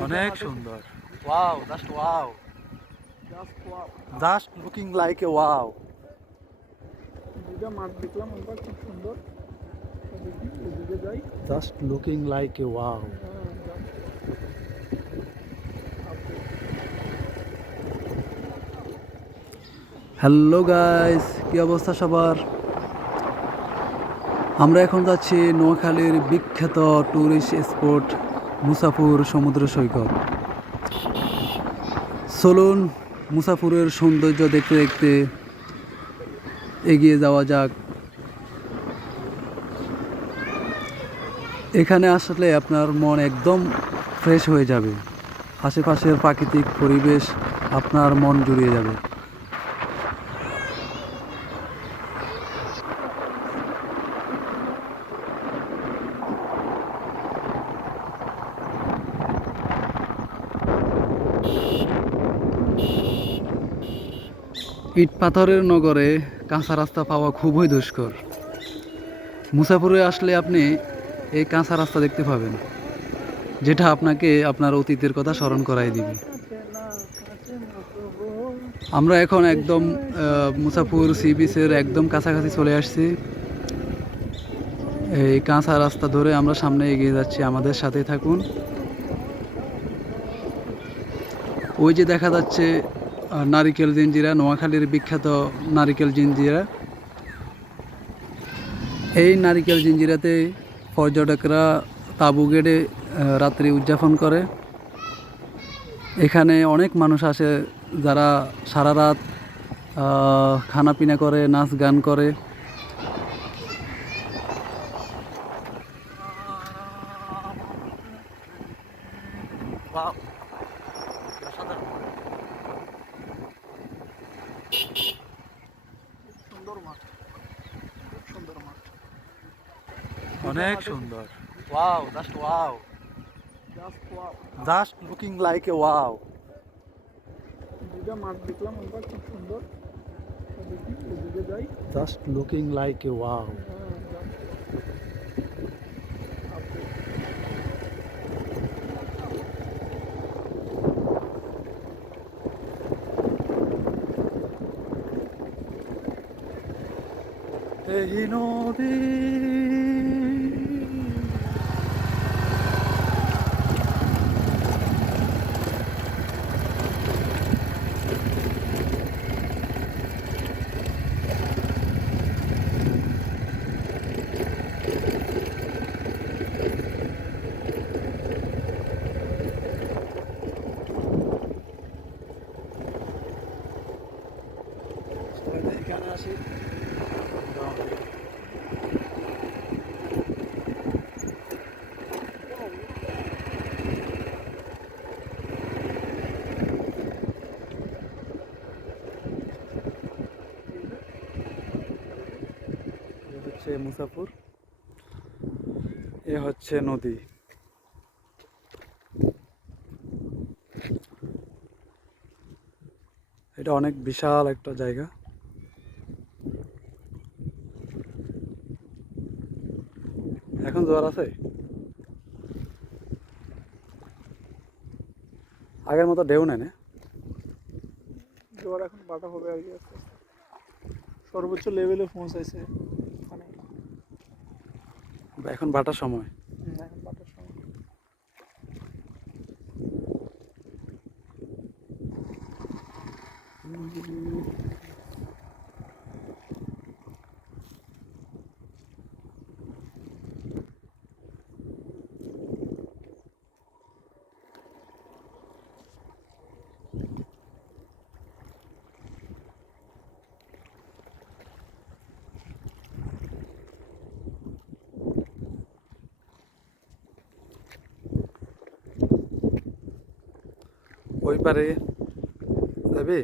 অনেক সুন্দর। Wow just wow just wow just looking like a wow দুটা মাঠ দেখলাম আমরা খুব সুন্দর। Just looking like a wow হ্যাঁ, হ্যালো গাইস কি অবস্থা সবার? আমরা এখন যাচ্ছি নোয়াখালীর বিখ্যাত ট্যুরিস্ট স্পট মুসাফুর সমুদ্র সৈকত। চলুন মুসাফুরের সৌন্দর্য দেখতে দেখতে এগিয়ে যাওয়া যাক। এখানে আসলে আপনার মন একদম ফ্রেশ হয়ে যাবে। আশেপাশের প্রাকৃতিক পরিবেশ আপনার মন জুড়িয়ে যাবে। ইট পাথরের নগরে কাঁচা রাস্তা পাওয়া খুবই দুষ্কর। মুসাফুরে আসলে আপনি এই কাঁচা রাস্তা দেখতে পাবেন, যেটা আপনাকে আপনার অতীতের কথা স্মরণ করাই দিবে। আমরা এখন একদম মুসাফুর সি বিচের একদম কাছাকাছি চলে আসছি। এই কাঁচা রাস্তা ধরে আমরা সামনে এগিয়ে যাচ্ছি, আমাদের সাথে থাকুন। ওই যে দেখা যাচ্ছে নারিকেল জিঞ্জিরা, নোয়াখালীর বিখ্যাত নারিকেল জিঞ্জিরা। এই নারিকেল জিঞ্জিরাতে পর্যটকরা তাঁবু গেড়ে রাত্রি উদযাপন করে। এখানে অনেক মানুষ আসে যারা সারা রাত খানাপিনা করে, নাচ গান করে। ওয়াও সুন্দর মাঠ। খুব সুন্দর মাঠ। অনেক সুন্দর। Wow just wow just wow just looking like a wow দুটা মাঠ দেখলাম আমরা খুব সুন্দর। দেখি এদিকে যাই। Just looking like a wow এই নদী এখানে আসি এ হচ্ছে মুসাফুর। এ হচ্ছে নদী। এটা অনেক বিশাল একটা জায়গা। এখন জোয়ার আছে? আগের মতো ঢেউ নেই, না? জোয়ার এখন বাটা হবে আর কি। সর্বোচ্চ লেভেলে পৌঁছাইছে। এখন বাটার সময় এখন বাটার সময়? ওই পারে যাবি